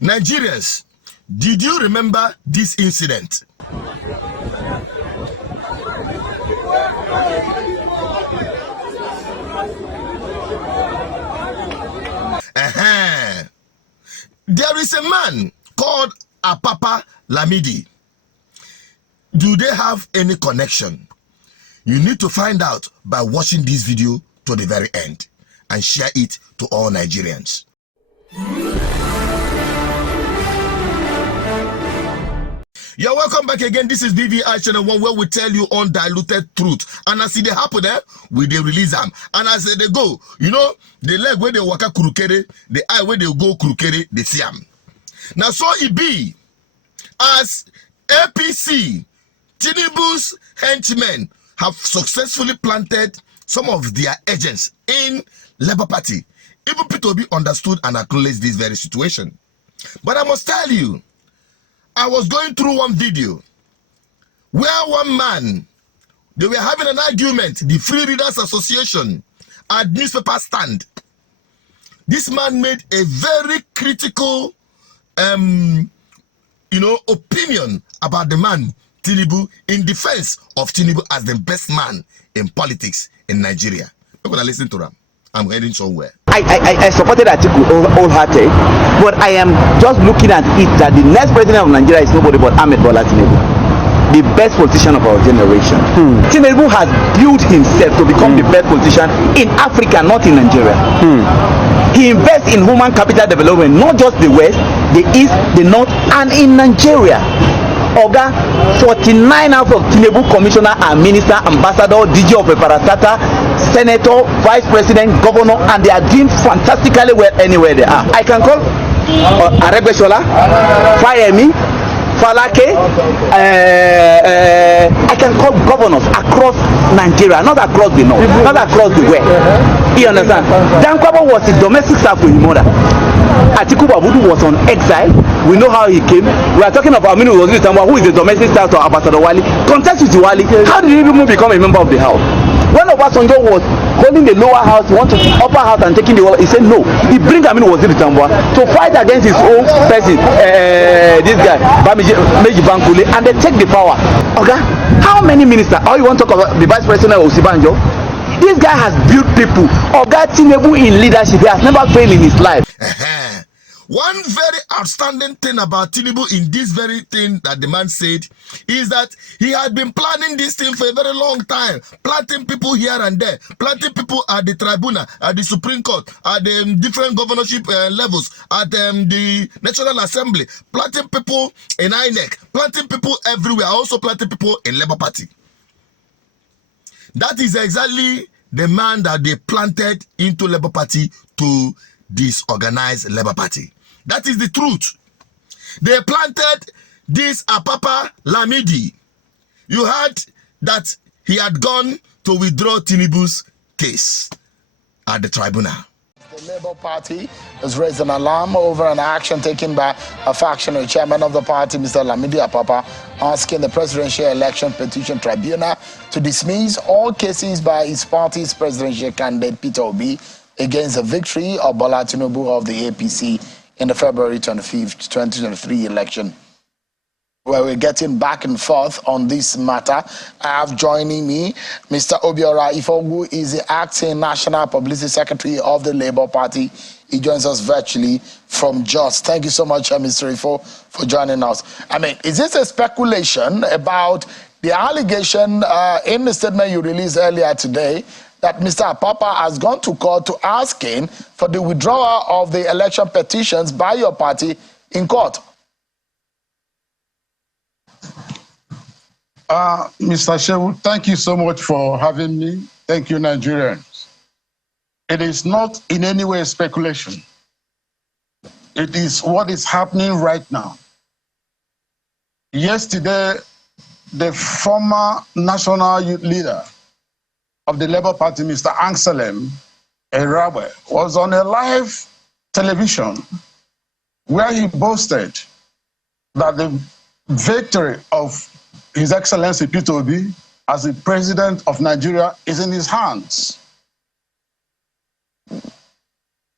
Nigerians, did you remember this incident? There is a man called Apapa Lamidi. Do they have any connection? You need to find out by watching this video to the very end and share it to all Nigerians. You're welcome back again. This is BVI Channel 1, where we tell you undiluted truth. And as they happen there, we they release them. And as they go, you know, the leg where they waka kurukere, the eye where they go kurukere, they see them. Now so it be, as APC, Tinubu's henchmen have successfully planted some of their agents in Labour Party. Even P2B understood and acknowledged this very situation. But I must tell you, I was going through one video where one man, they were having an argument, the Free Readers Association at newspaper stand. This man made a very critical, opinion about the man, Tinubu, in defense of Tinubu as the best man in politics in Nigeria. We're going to listen to them. I'm heading somewhere. I supported Atiku wholehearted, but I am just looking at it that the next president of Nigeria is nobody but Ahmed Bola Tinubu, the best politician of our generation. Tinubu has built himself to become the best politician in Africa, not in Nigeria. He invests in human capital development, not just the West, the East, the North, and in Nigeria. Oga, 49 out of Tinubu commissioner and minister, ambassador, DJ of a parastatal, senator, vice president, governor, and they are doing fantastically well anywhere they are. I can call Aregbesola, Fayemi, Falake, I can call governors across Nigeria, not across the north, not across the west. You understand? Dan Kwabo was a domestic staff with his mother. Atiku Babudu was on exile. We know how he came. We are talking about Aminu Waziri, who is the domestic staff to Ambassador Wali. Contest with Wali. How did he even become a member of the house? When Obasanjo was holding the lower house, he wanted the upper house and taking the wall, he said no. He bring Aminu Waziri to fight against his own person, this guy, Meji Bankole, and they take the power. Okay? How many ministers? Or you want to talk about the vice president Osibanjo? This guy has built people. Oga Tinubu in leadership, he has never failed in his life. One very outstanding thing about Tinubu in this very thing that the man said is that he had been planning this thing for a very long time, planting people here and there, planting people at the tribunal, at the Supreme Court, at the different governorship levels, at the National Assembly, planting people in INEC, planting people everywhere, also planting people in Labour Party. That is exactly the man that they planted into Labour Party to disorganize Labour Party. That is the truth. They planted this Apapa Lamidi. You heard that he had gone to withdraw Tinubu's case at the tribunal. The Labour Party has raised an alarm over an action taken by a factional chairman of the party, Mr. Lamidi Apapa, asking the Presidential Election Petition Tribunal to dismiss all cases by his party's presidential candidate, Peter Obi, against the victory of Bola Tinubu of the APC in the February 25th, 2023 election. Where we're getting back and forth on this matter. I have joining me Mr. Obiora Ifogu, is the acting National Publicity Secretary of the Labour Party. He joins us virtually from Jos. Thank you so much, Mr. Ifo, for joining us. I mean, is this a speculation about the allegation in the statement you released earlier today that Mr. Apapa has gone to court to asking for the withdrawal of the election petitions by your party in court? Mr. Shehu, thank you so much for having me. Thank you, Nigerians. It is not in any way speculation. It is what is happening right now. Yesterday, the former national youth leader of the Labour Party, Mr. Anselm Erawe, was on a live television where he boasted that the victory of His Excellency Peter Obi as the President of Nigeria is in his hands.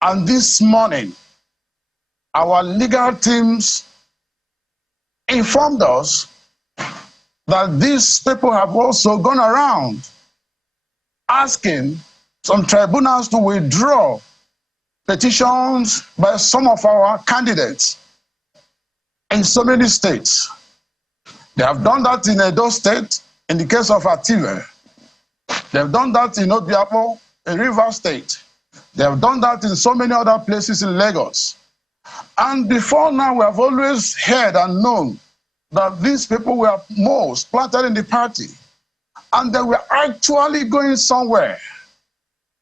And this morning, our legal teams informed us that these people have also gone around asking some tribunals to withdraw petitions by some of our candidates in so many states. They have done that in Edo State, in the case of Ative. They have done that in Obiapo, in River State. They have done that in so many other places in Lagos. And before now, we have always heard and known that these people were most planted in the party. And they were actually going somewhere.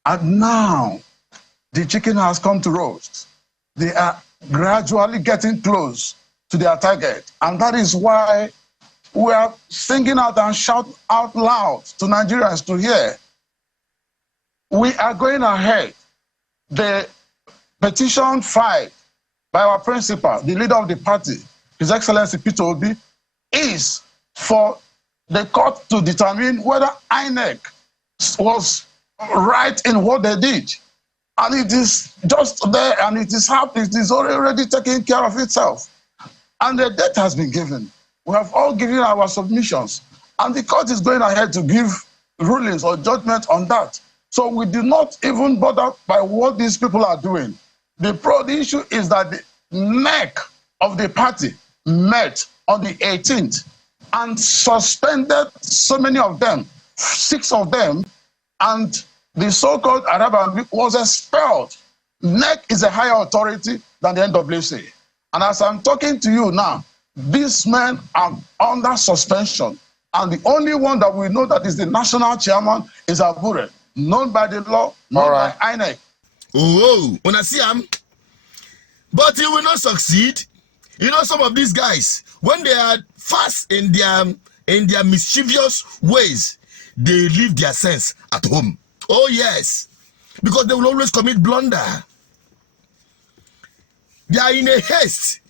And now, the chicken has come to roast. They are gradually getting close to their target. And that is why we are singing out and shout out loud to Nigerians to hear. We are going ahead. The petition filed by our principal, the leader of the party, His Excellency Peter Obi, is for the court to determine whether INEC was right in what they did. And it is just there, and it is happening. It is already taking care of itself. And the date has been given. We have all given our submissions. And the court is going ahead to give rulings or judgment on that. So we do not even bother by what these people are doing. The issue is that the neck of the party met on the 18th and suspended so many of them, 6 of them, and the so-called Arab was expelled. NEC is a higher authority than the NWC. And as I'm talking to you now, these men are under suspension. And the only one that we know that is the national chairman is Abure, known by the law, known by INEC. Oh, when I see him, but he will not succeed. You know, some of these guys, when they are fast in their mischievous ways, they leave their sense at home. Oh yes, because they will always commit blunder. They are in a haste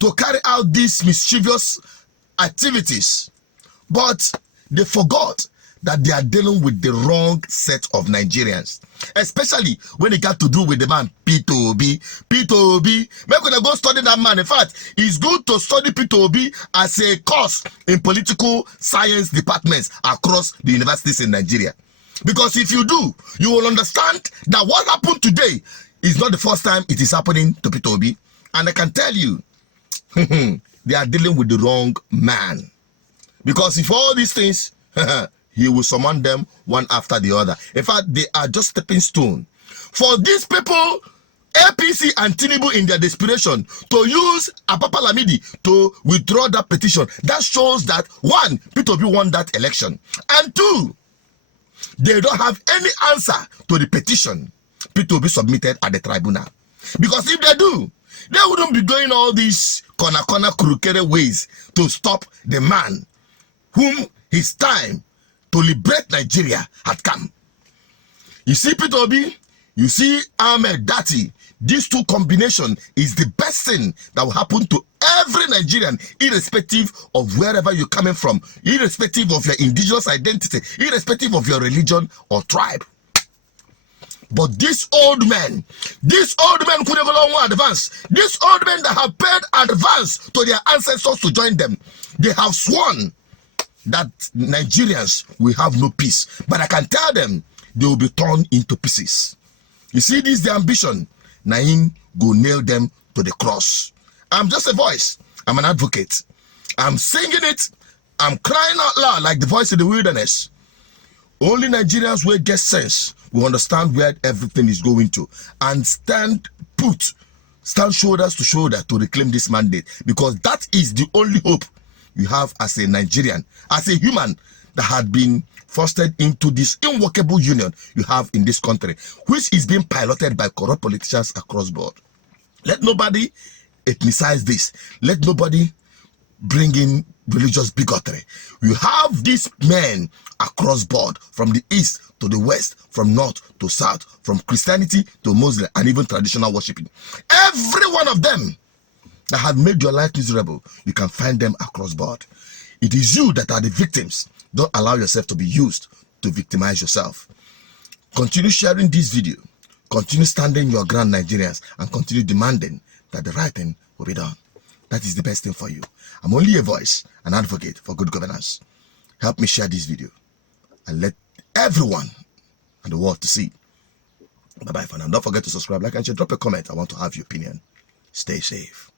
to carry out these mischievous activities, but they forgot that they are dealing with the wrong set of Nigerians, especially when it got to do with the man Peter Obi. Peter Obi, make gonna go study that man. In fact, it's good to study Peter Obi as a course in political science departments across the universities in Nigeria. Because if you do, you will understand that what happened today is not the first time it is happening to Peter Obi. And I can tell you, they are dealing with the wrong man. Because if all these things, he will summon them one after the other. In fact, they are just stepping stone. For these people, APC and Tinubu in their desperation to use Apapa Lamidi to withdraw that petition, that shows that, 1, Peter Obi won that election. And 2, they don't have any answer to the petition Peter Obi submitted at the tribunal. Because if they do, they wouldn't be going all these corner crooked ways to stop the man whom his time to liberate Nigeria had come. You see Peter Obi, you see Ahmed Dati. These two combination is the best thing that will happen to every Nigerian, irrespective of wherever you're coming from, irrespective of your indigenous identity, irrespective of your religion or tribe. But these old men couldn't go long advance. These old men that have paid advance to their ancestors to join them, they have sworn that Nigerians will have no peace. But I can tell them they will be torn into pieces. You see, this is the ambition. Naim go nail them to the cross. I'm just a voice. I'm an advocate. I'm singing it. I'm crying out loud like the voice in the wilderness. Only Nigerians will get sense, will understand where everything is going to, and stand shoulders to shoulder to reclaim this mandate, because that is the only hope you have as a Nigerian, as a human that had been fostered into this unworkable union you have in this country, which is being piloted by corrupt politicians across board. Let nobody ethnicize this. Let nobody bring in religious bigotry. You have these men across board, from the east to the west, from north to south, from Christianity to Muslim, and even traditional worshiping. Every one of them that have made your life miserable, you can find them across board. It is you that are the victims. Don't allow yourself to be used to victimize yourself. Continue sharing this video. Continue standing your ground, Nigerians, and continue demanding that the right thing will be done. That is the best thing for you. I'm only a voice, an advocate for good governance. Help me share this video and let everyone in the world to see. Bye-bye for now. Don't forget to subscribe, like, and share. Drop a comment. I want to have your opinion. Stay safe.